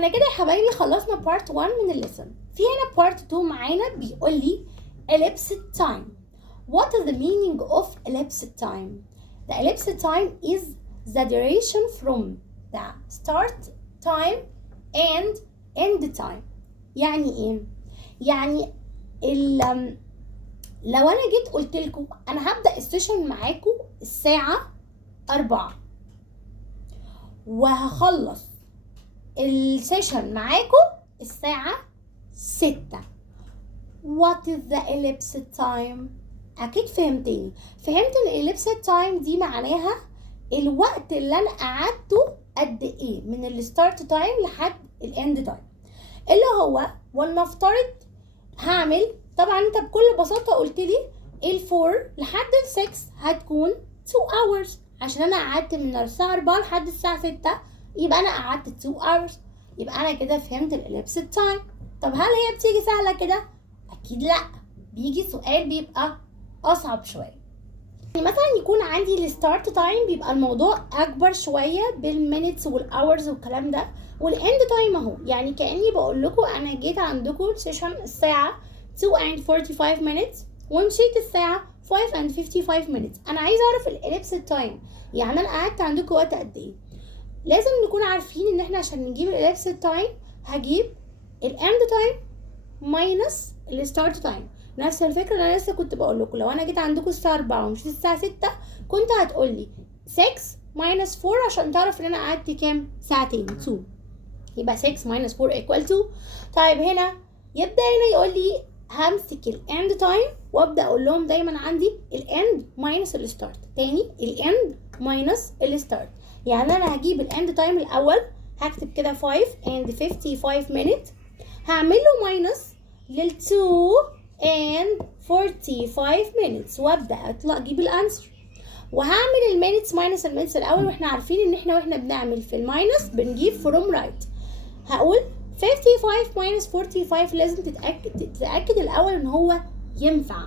احنا كده يا حبايبي خلصنا بارت 1 من الليسن. في هنا بارت 2 معانا بيقول لي ellipse time. What is the meaning of ellipse time? The ellipse time is the duration from the start time and end time. يعني ايه؟ يعني لو انا جيت قلت لكم انا هبدأ السيشن معاكم الساعة 4 وهخلص السيشن معاكم الساعة 6. What is the ellipse time? أكيد فهمت إن ellipse time دي معناها الوقت اللي أنا قعدته قد إيه من الستارت تايم لحد الإند تايم، اللي هو ولنفترض هعمل، طبعا أنت بكل بساطة قلت لي ال4 لحد ال6 هتكون 2 hours، عشان أنا قعدت من الساعة 4 لحد الساعة 6 يبقى أنا قعدت 2 hours. يبقى أنا كده فهمت الإليبس تايم. طب هل هي بتيجي سهلة كده؟ أكيد لأ، بيجي سؤال بيبقى أصعب شوية. يعني مثلا يكون عندي الستارت تايم بيبقى الموضوع أكبر شوية بالمينتس والأورز والكلام ده، والإند تايم أهو، يعني كأني بقول لكم أنا جيت عندكم سيشن الساعة 2 and 45 minutes ومشيت الساعة 5 and 55 minutes. أنا عايزة أعرف الإليبس تايم، يعني أنا قعدت عندكم وقت قد إيه. لازم نكون عارفين ان احنا عشان نجيب الاليبس تايم هجيب الاند تايم ماينس الستارت تايم. نفس الفكره اللي انا لسه كنت بقول لكم، لو انا جيت عندكم الساعه 4 ومشيت الساعه 6 كنت هتقول لي 6 ماينس 4 عشان تعرف ان انا قعدت كام ساعتين 2، يبقى 6 ماينس 4 equal 2. طيب هنا يبدا هنا يقول لي همسك الاند تايم وابدا اقول لهم دايما عندي الاند ماينس الستارت، تاني الاند ماينس الستارت. يعني انا هجيب الاند تايم الاول، هكتب كده 5 and 55 minutes، هعمل له ماينس لل 2 and 45 minutes وابدا اطلع اجيب الانسر. وهعمل المينتس ماينس المينتس الاول، واحنا عارفين ان احنا واحنا في الماينس بنجيب فروم رايت. هقول 55 minus 45 لازم تتاكد الاول ان هو ينفع،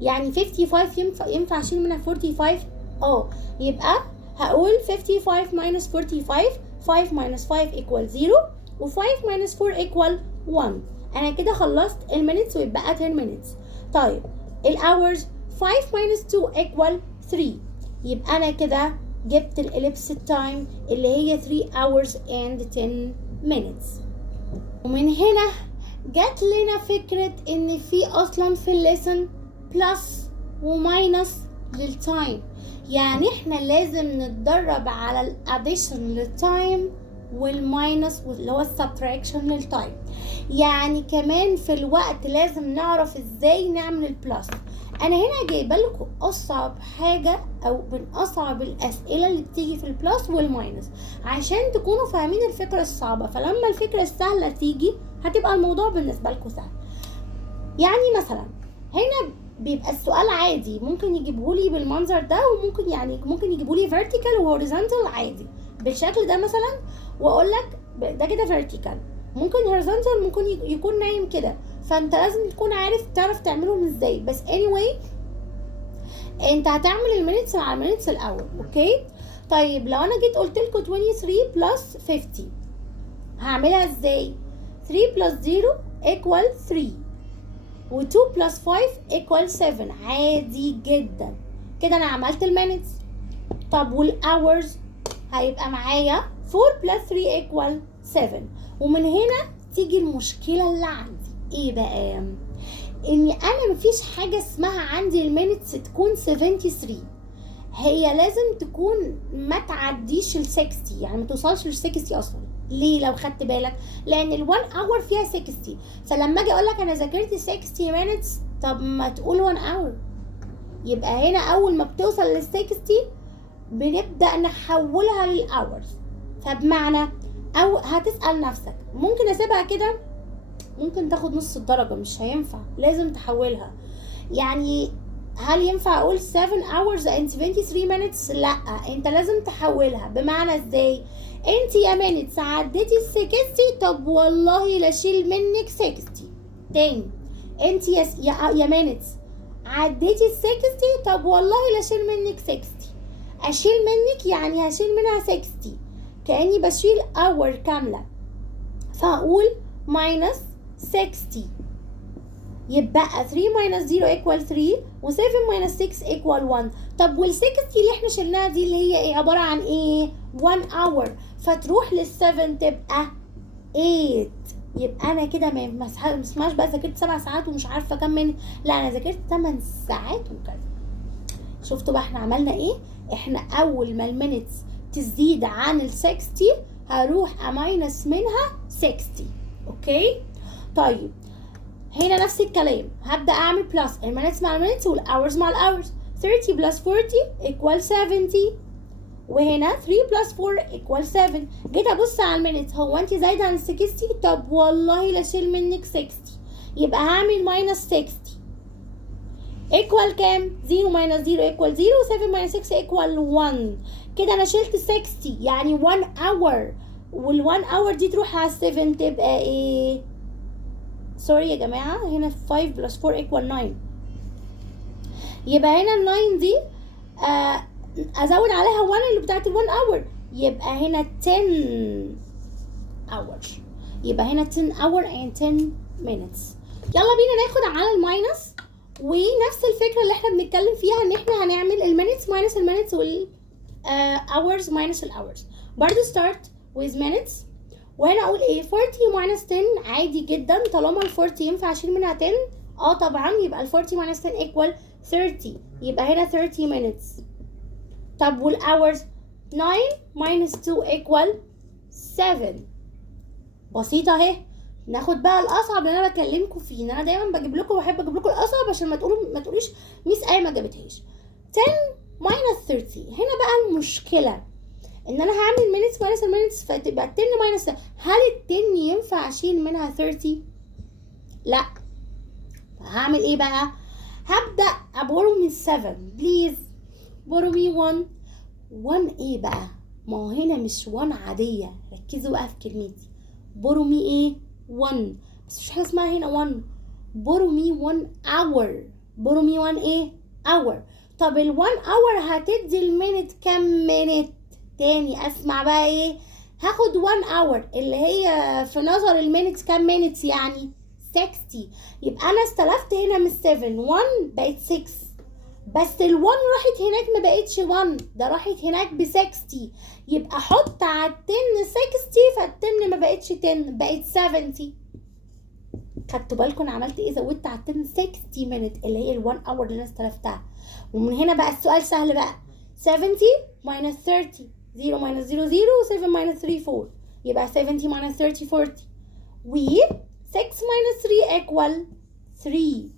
يعني 55 ينفع اشيل منها 45 يبقى هقول 55 minus 45 5 minus 5 equal 0 و 5 minus 4 equal 1. انا كده خلصت المينتس ويبقى 10 minutes. طيب الاورز 5 minus 2 equal 3، يبقى انا كده جبت الاليبس تايم اللي هي 3 hours and 10 minutes. ومن هنا جات لنا فكرة ان في اصلا في الليسن بلس وماينس للتايم، يعني احنا لازم نتدرب على الاديشن للتايم والماينس اللي هو السبتراكشن للتايم. يعني كمان في الوقت لازم نعرف ازاي نعمل البلس. انا هنا جايبه لكم اصعب حاجه او من اصعب الاسئله اللي بتيجي في البلس والماينس عشان تكونوا فاهمين الفكره الصعبه، فلما الفكره السهله تيجي هتبقى الموضوع بالنسبه لكم سهل. يعني مثلا هنا بيبقى السؤال عادي، ممكن يجيبهولي بالمنظر ده، وممكن ممكن يجيبهولي vertical و horizontal عادي بالشكل ده مثلا، واقول لك ده كده vertical، ممكن horizontal ممكن يكون نايم كده، فانت لازم تكون تعرف تعملهم ازاي. بس anyway انت هتعمل المينتس مع المينتس الاول، اوكي؟ طيب لو انا جيت قلت لكم 23 بلس 50 هعملها ازاي؟ 3 بلس 0 equal 3 و 2 بلس 5 equal 7، عادي جدا كده انا عملت المينتس. طب والاورز هيبقى معايا 4 بلس 3 equal 7. ومن هنا تيجي المشكلة اللي عندي ايه بقى؟ اني انا مفيش حاجة اسمها عندي المينتس تكون 73، هي لازم تكون ما تعديش ال 60، يعني ما توصلش ل 60 اصلا. ليه؟ لو خدت بالك لان ال1 اور فيها 60، فلما اجي اقول لك انا ذاكرت 60 minutes، طب ما تقول 1 اور. يبقى هنا اول ما بتوصل لل 60 بنبدا نحولها للاورز. فبمعنى او هتسال نفسك ممكن اسيبها كده، ممكن تاخد نص الدرجه، مش هينفع، لازم تحولها. يعني هل ينفع اقول 7 hours and 23 minutes؟ لا، انت لازم تحولها. بمعنى ازاي؟ انت يا minutes عديتي ال 60، طب والله لا اشيل منك 60. تاني، انت يا minutes عديتي ال 60، طب والله لا اشيل منك 60. اشيل منك يعني هشيل منها 60، كأني بشيل hour كاملة. فهقول minus 60. يبقى 3 minus 0 equal 3 و 7 minus 6 equal 1. طب وال 60 اللي احنا شلناها دي اللي هي ايه؟ عبارة عن ايه؟ 1 hour. فتروح لل 7 تبقى 8. يبقى انا كده ما اسمعش بقى ذاكرت 7 ساعات ومش عارفه اكمل، لا انا ذاكرت 8 ساعات وكذا. شفتوا بقى احنا عملنا ايه؟ احنا اول ما المينتس تزيد عن ال 60 هروح اماينس منها 60. اوكي؟ طيب هنا نفس الكلام، هبدا اعمل بلس المينتس مع المينتس والاورز مع الاورز. 30 بلس 40 equal 70. وهنا 3 بلس 4 equal 7. جيت ابص على المينتس، هو انت زايده عن 60؟ طب والله لا اشيل منك 60، يبقى هعمل ماينس 60 equal كام؟ 0 minus 0 equal 0 و 7 minus 6 equal 1. كده انا شلت 60 يعني 1 hour، وال 1 hour دي تروح على 7 تبقى ايه؟ سوري يا جماعه، هنا 5 plus 4 equal 9. يبقى هنا ال 9 دي ازود عليها 1 اللي بتاعت ال 1 hour، يبقى هنا 10 hours. يبقى هنا 10 hour and 10 minutes. يلا بينا ناخد على الماينس، ونفس الفكره اللي احنا بنتكلم فيها ان احنا هنعمل المينتس ماينس المينتس وال hours ماينس الاورز. برضو start with minutes، وهنا اقول ايه؟ 40 minus 10 عادي جدا طالما ال 40 ينفع اشيل منها 10. طبعا يبقى ال 40 minus 10 equal 30. يبقى هنا 30 minutes. طب والاورز 9 minus 2 equal 7. بسيطه اهي. ناخد بقى الاصعب اللي انا بكلمكم فيه، ان انا دايما بجيب لكم وبحب اجيب لكم الاصعب عشان ما تقوليش ميس ايه ما جابتهاش. 10 minus 30. هنا بقى المشكله ان انا هعمل minutes minus المينتس فتبقى 10 minus. هل ال 10 ينفع اشيل منها 30؟ لا. هعمل ايه بقى؟ هبدا ابورو من 7. بليز بورو مي 1. 1 ايه بقى؟ ما هو هنا مش 1 عاديه، ركزوا بقى في كلمتي. بورو مي ايه؟ 1. بس مش حاجه اسمها هنا 1. بورو مي 1 hour. بورو مي 1 ايه؟ hour. طب ال 1 hour هتدي المينت كام مينت؟ تاني اسمع بقى ايه؟ هاخد 1 hour اللي هي في نظر المينتس كام مينتس يعني؟ 60. يبقى انا استلفت هنا من 7 1 بقت 6، بس ال 1 راحت هناك ما بقتش 1، ده راحت هناك ب 60. يبقى احط على ال 10 60، فال 10 ما بقتش 10 بقت 70. خدتوا بالكم انا عملت ايه؟ زودت على ال 10 60 مينت اللي هي ال 1 اور اللي انا استلفتها. ومن هنا بقى السؤال سهل بقى. 70 minus 30. 0 minus 0 0 و 7 minus 3 4. يبقى 70 minus 30 40. و 6 minus 3 equal 3.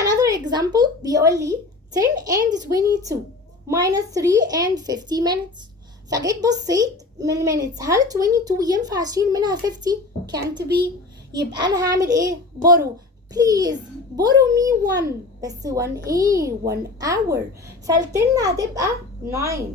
Another example بيقول لي 10 and 22 minus 3 and 50 minutes. فجيت بصيت من minutes، هل 22 ينفع اشيل منها 50؟ can't be. يبقى انا هعمل ايه؟ borrow. please borrow me 1. بس 1 ايه؟ 1 hour. فالتن هتبقى 9.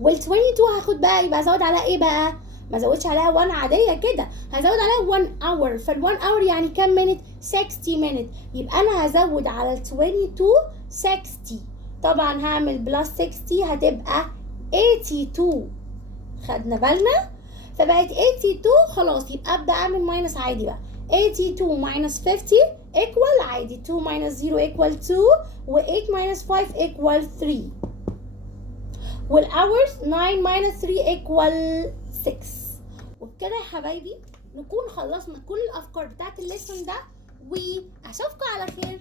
وال 22 هاخد بقى، يبقى ازود عليها ايه بقى؟ ما ازودش عليها 1 عاديه كده، هزود عليها 1 hour. فال 1 hour يعني كام minute؟ 60 minute. يبقى انا هزود على ال 22 60. طبعا هعمل بلس 60 هتبقى 82. خدنا بالنا؟ فبقت 82. خلاص يبقى ابدا اعمل ماينس عادي بقى. 82 minus 50 equal عادي 2 minus 0 equal 2 و 8 minus 5 equal 3. والhours 9 minus 3 equal 6. وبكده يا حبايبي نكون خلصنا كل الافكار بتاعت الليسون ده، واشوفكم على خير